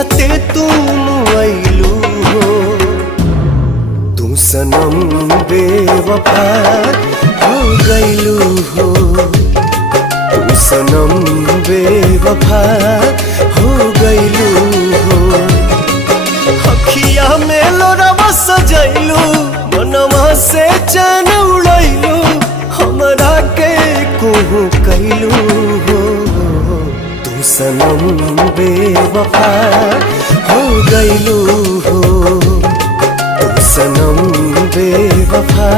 जियते तुम आइलू हो तू सनम बेवफा हो गइलू हो तू सनम बेवफा हो गइलू हो अखिया में लोरवा सजैलू मनवा से चैन उड़ैलू हमरा के कोहू कैलू हो तू सनम बेवफा हो गइलू हो तू सनम बेवफा